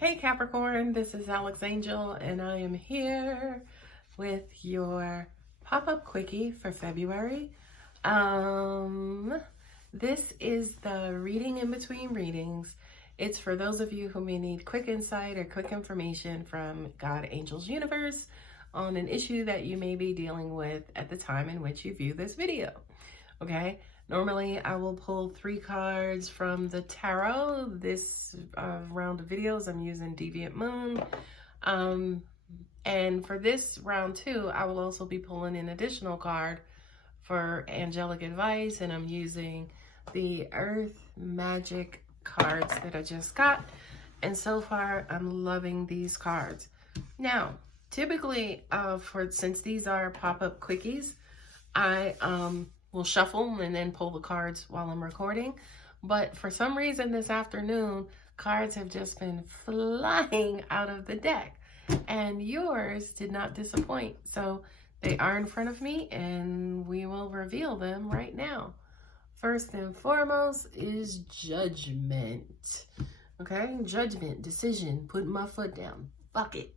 Hey Capricorn, this is Alex Angel and I am here with your pop-up quickie for February. This is the reading in between readings. It's for those of you who may need quick insight or quick information from God, Angels, Universe on an issue that you may be dealing with at the time in which you view this video. Okay? Normally, I will pull 3 cards from the tarot. This round of videos, I'm using Deviant Moon. And for this round too, I will also be pulling an additional card for angelic advice, and I'm using the Earth Magic cards that I just got. And so far, I'm loving these cards. Now, typically, since these are pop-up quickies, I we'll shuffle and then pull the cards while I'm recording. But for some reason this afternoon, cards have just been flying out of the deck. And yours did not disappoint. So they are in front of me and we will reveal them right now. First and foremost is Judgment. Okay, Judgment, decision, putting my foot down. Fuck it,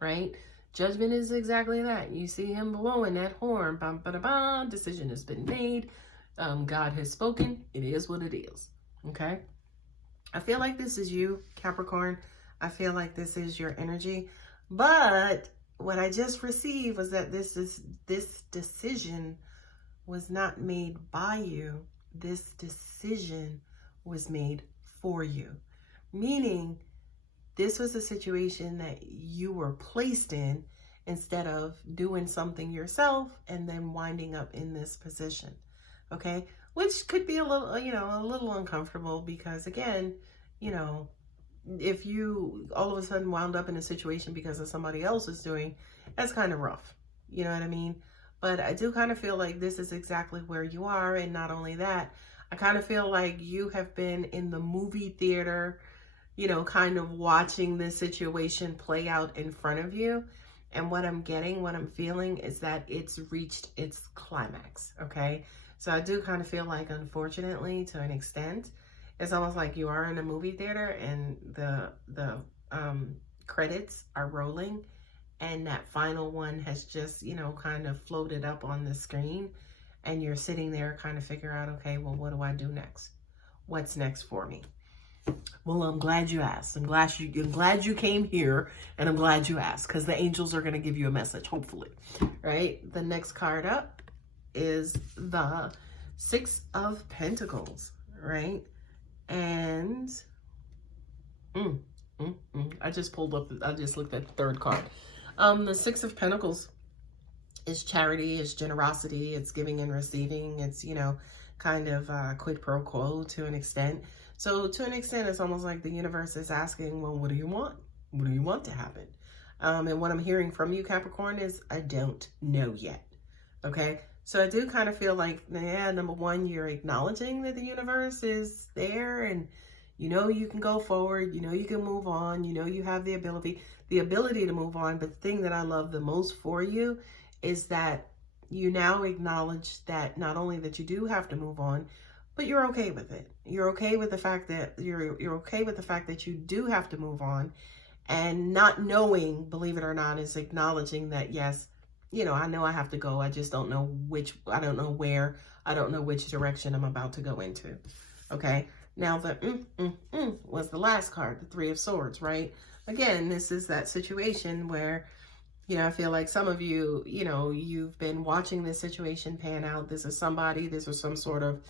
right? Judgment is exactly that. You see him blowing that horn. Bum, ba, da, ba, decision has been made. God has spoken. It is what it is. Okay? I feel like this is you, Capricorn. I feel like this is your energy. But what I just received was that this decision was not made by you. This decision was made for you. Meaning, this was a situation that you were placed in instead of doing something yourself and then winding up in this position. Okay? Which could be a little, a little uncomfortable because again, if you all of a sudden wound up in a situation because of somebody else is doing, that's kind of rough. You know what I mean? But I do kind of feel like this is exactly where you are. And not only that, I kind of feel like you have been in the movie theater, kind of watching this situation play out in front of you. And what I'm feeling is that it's reached its climax, okay? So I do kind of feel like, unfortunately, to an extent, it's almost like you are in a movie theater and the credits are rolling and that final one has just, kind of floated up on the screen and you're sitting there kind of figure out, okay, well, what do I do next? What's next for me? Well, I'm glad you asked. I'm glad you came here, and I'm glad you asked because the angels are going to give you a message, hopefully, right? The next card up is the 6 of Pentacles, right? And I just looked at the third card. The 6 of Pentacles is charity, it's generosity, it's giving and receiving. It's, kind of quid pro quo to an extent. So to an extent, it's almost like the universe is asking, well, what do you want? What do you want to happen? And what I'm hearing from you, Capricorn, is I don't know yet. Okay. So I do kind of feel like, number one, you're acknowledging that the universe is there and you can go forward, you can move on, you have the ability to move on. But the thing that I love the most for you is that you now acknowledge that not only that you do have to move on, but you're okay with it. You're okay with the fact that you're okay with the fact that you do have to move on, and not knowing, believe it or not, is acknowledging that yes, I know I have to go. I just don't know I don't know where, I don't know which direction I'm about to go into. Okay. Now the was the last card, the 3 of Swords, right? Again, this is that situation where I feel like some of you, you've been watching this situation pan out. This is some sort of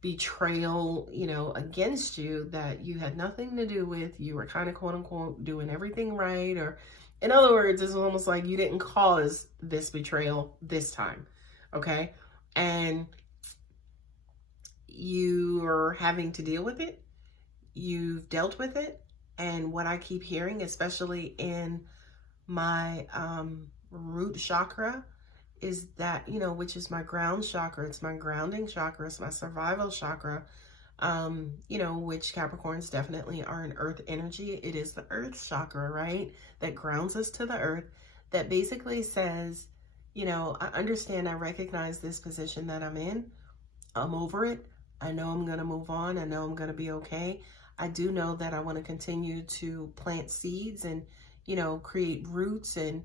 betrayal, against you that you had nothing to do with. You were kind of quote unquote doing everything right. Or in other words, it's almost like you didn't cause this betrayal this time. Okay. And you're having to deal with it. You've dealt with it. And what I keep hearing, especially in my root chakra, is that, which is my ground chakra. It's my grounding chakra. It's my survival chakra, which Capricorns definitely are an earth energy. It is the earth chakra, right? That grounds us to the earth, that basically says, I understand, I recognize this position that I'm in. I'm over it. I know I'm going to move on. I know I'm going to be okay. I do know that I want to continue to plant seeds and, you know, create roots and,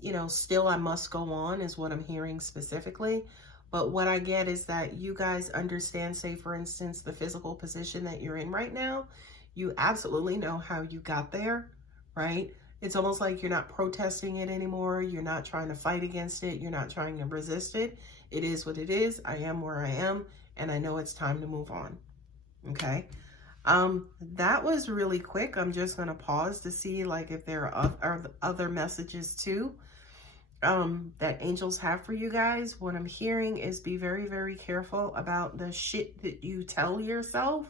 you know, still I must go on is what I'm hearing specifically. But what I get is that you guys understand, say, for instance, the physical position that you're in right now. You absolutely know how you got there, right? It's almost like you're not protesting it anymore. You're not trying to fight against it. You're not trying to resist it. It is what it is. I am where I am, and I know it's time to move on. Okay. That was really quick. I'm just going to pause to see like if there are other messages too that angels have for you guys. What I'm hearing is be very, very careful about the shit that you tell yourself,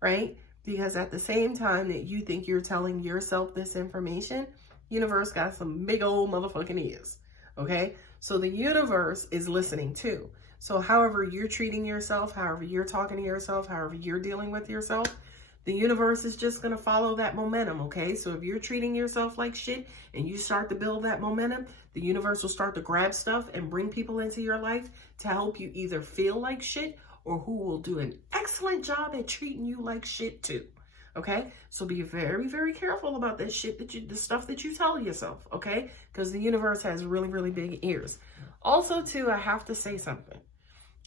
right? Because at the same time that you think you're telling yourself this information, universe got some big old motherfucking ears, okay? So the universe is listening too. So however you're treating yourself, however you're talking to yourself, however you're dealing with yourself, the universe is just going to follow that momentum, okay? So if you're treating yourself like shit and you start to build that momentum, the universe will start to grab stuff and bring people into your life to help you either feel like shit or who will do an excellent job at treating you like shit too, okay? So be very, very careful about that shit the stuff that you tell yourself, okay? Because the universe has really, really big ears. Also too, I have to say something.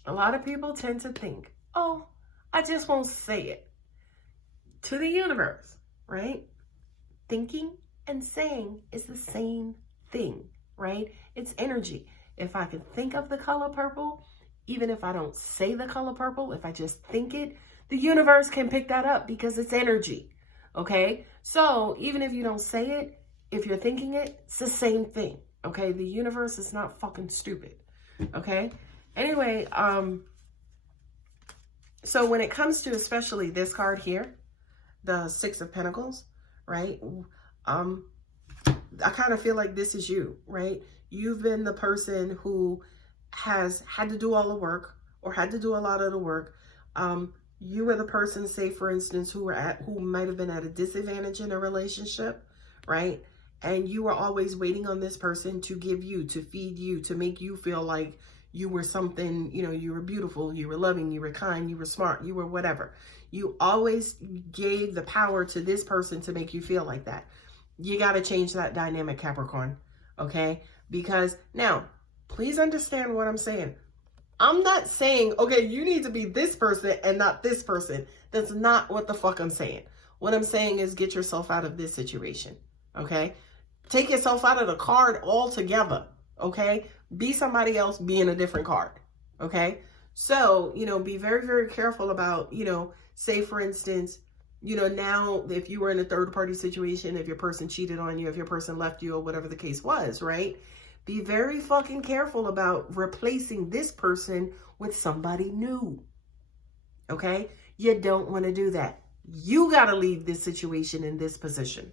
A lot of people tend to think, oh, I just won't say it. To the universe, right? Thinking and saying is the same thing, right? It's energy. If I can think of the color purple, even if I don't say the color purple, if I just think it, the universe can pick that up because it's energy, okay? So even if you don't say it, if you're thinking it, it's the same thing, okay? The universe is not fucking stupid, okay? Anyway, so when it comes to especially this card here, the Six of Pentacles, right? I kind of feel like this is you, right? You've been the person who has had to do all the work or had to do a lot of the work. You were the person, say for instance, who might have been at a disadvantage in a relationship, right? And you were always waiting on this person to give you, to feed you, to make you feel like you were something, you know, you were beautiful, you were loving, you were kind, you were smart, you were whatever. You always gave the power to this person to make you feel like that. You got to change that dynamic, Capricorn, okay? Because now, please understand what I'm saying. I'm not saying, okay, you need to be this person and not this person. That's not what the fuck I'm saying. What I'm saying is get yourself out of this situation, okay? Take yourself out of the card altogether, okay? Be somebody else, be in a different card, okay? So, you know, be very, very careful about, you know, say for instance, you know, now if you were in a third party situation, if your person cheated on you, if your person left you or whatever the case was, right? Be very fucking careful about replacing this person with somebody new, okay? You don't want to do that. You got to leave this situation in this position,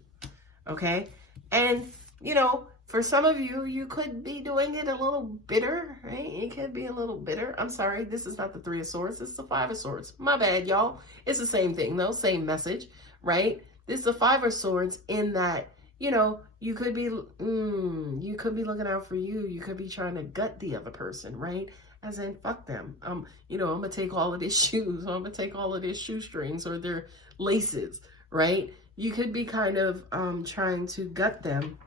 okay? And, you know, for some of you, you could be doing it a little bitter, right? It could be a little bitter. I'm sorry, this is not the Three of Swords. It's the Five of Swords. My bad, y'all. It's the same thing, though. Same message, right? This is the Five of Swords in that, you know, you could be looking out for you. You could be trying to gut the other person, right? As in, fuck them. You know, I'm going to take all of these shoes. I'm going to take all of these shoestrings or their laces, right? You could be kind of trying to gut them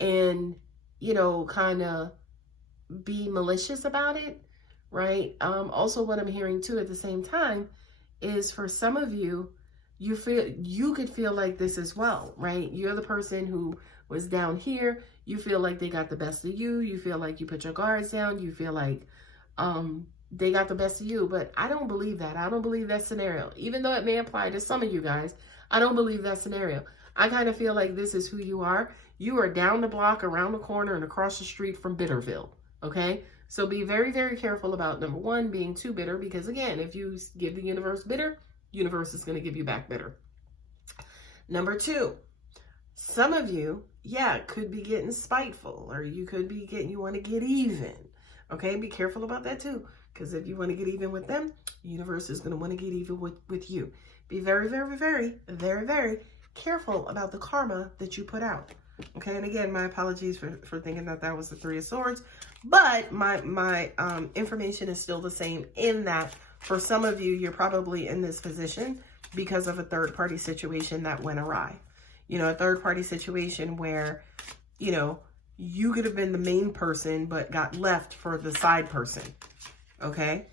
and, you know, kind of be malicious about it, right? Also, what I'm hearing too at the same time is for some of you, you could feel like this as well, right? You're the person who was down here. You feel like they got the best of you. You feel like you put your guards down. You feel like they got the best of you. But I don't believe that. I don't believe that scenario. Even though it may apply to some of you guys, I don't believe that scenario. I kind of feel like this is who you are. You are down the block, around the corner, and across the street from Bitterville, okay? So be very, very careful about, number one, being too bitter, because again, if you give the universe bitter, universe is going to give you back bitter. Number two, some of you, yeah, could be getting spiteful, or you could be you want to get even, okay? Be careful about that too, because if you want to get even with them, the universe is going to want to get even with you. Be very, very, very, very, very careful about the karma that you put out. Okay, and again, my apologies for thinking that was the Three of Swords, but my information is still the same in that for some of you, you're probably in this position because of a third party situation that went awry. You know, a third party situation where, you know, you could have been the main person, but got left for the side person. Okay.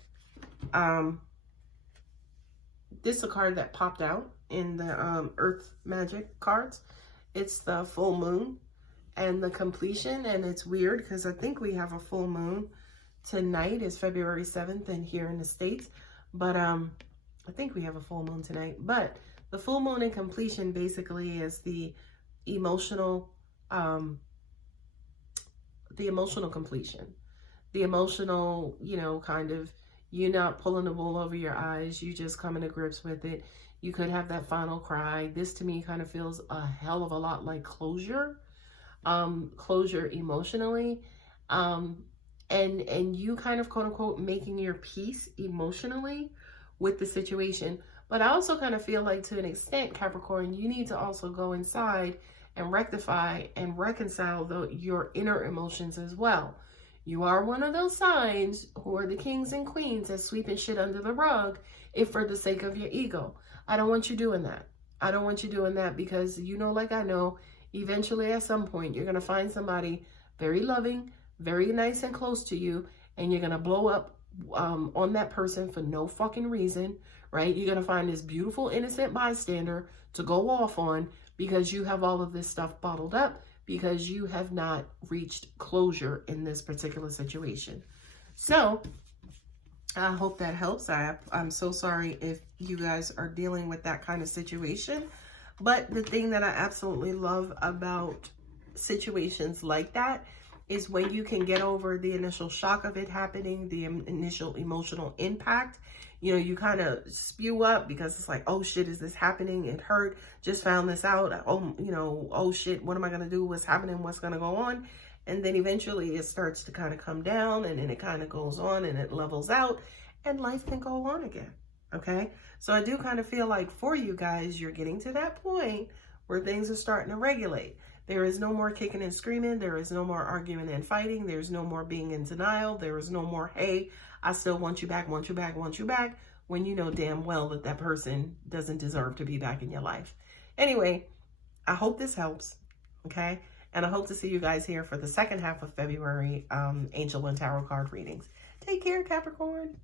This is a card that popped out in the Earth Magic cards. It's the full moon and the completion. And it's weird because I think we have a full moon tonight. Is February 7th and here in the States. But I think we have a full moon tonight. But the full moon and completion basically is the emotional completion. The emotional, you know, kind of, you not pulling the wool over your eyes. You just coming to grips with it. You could have that final cry. This to me kind of feels a hell of a lot like closure. Closure emotionally. And you kind of quote unquote making your peace emotionally with the situation. But I also kind of feel like to an extent, Capricorn, you need to also go inside and rectify and reconcile your inner emotions as well. You are one of those signs who are the kings and queens that sweeping shit under the rug if for the sake of your ego. I don't want you doing that. I don't want you doing that because, you know, like I know, eventually at some point you're going to find somebody very loving, very nice and close to you, and you're going to blow up on that person for no fucking reason, right? You're going to find this beautiful, innocent bystander to go off on because you have all of this stuff bottled up because you have not reached closure in this particular situation. So I hope that helps. I'm so sorry if you guys are dealing with that kind of situation. But the thing that I absolutely love about situations like that is when you can get over the initial shock of it happening, the initial emotional impact, you know, you kind of spew up because it's like, oh shit, is this happening? It hurt. Just found this out. Oh, you know, oh shit, what am I going to do? What's happening? What's going to go on? And then eventually it starts to kind of come down and then it kind of goes on and it levels out and life can go on again. Okay. So I do kind of feel like for you guys, you're getting to that point where things are starting to regulate. There is no more kicking and screaming. There is no more arguing and fighting. There's no more being in denial. There is no more, hey, I still want you back, want you back, want you back, when you know damn well that that person doesn't deserve to be back in your life. Anyway, I hope this helps, okay? And I hope to see you guys here for the second half of February Angel and Tarot card readings. Take care, Capricorn.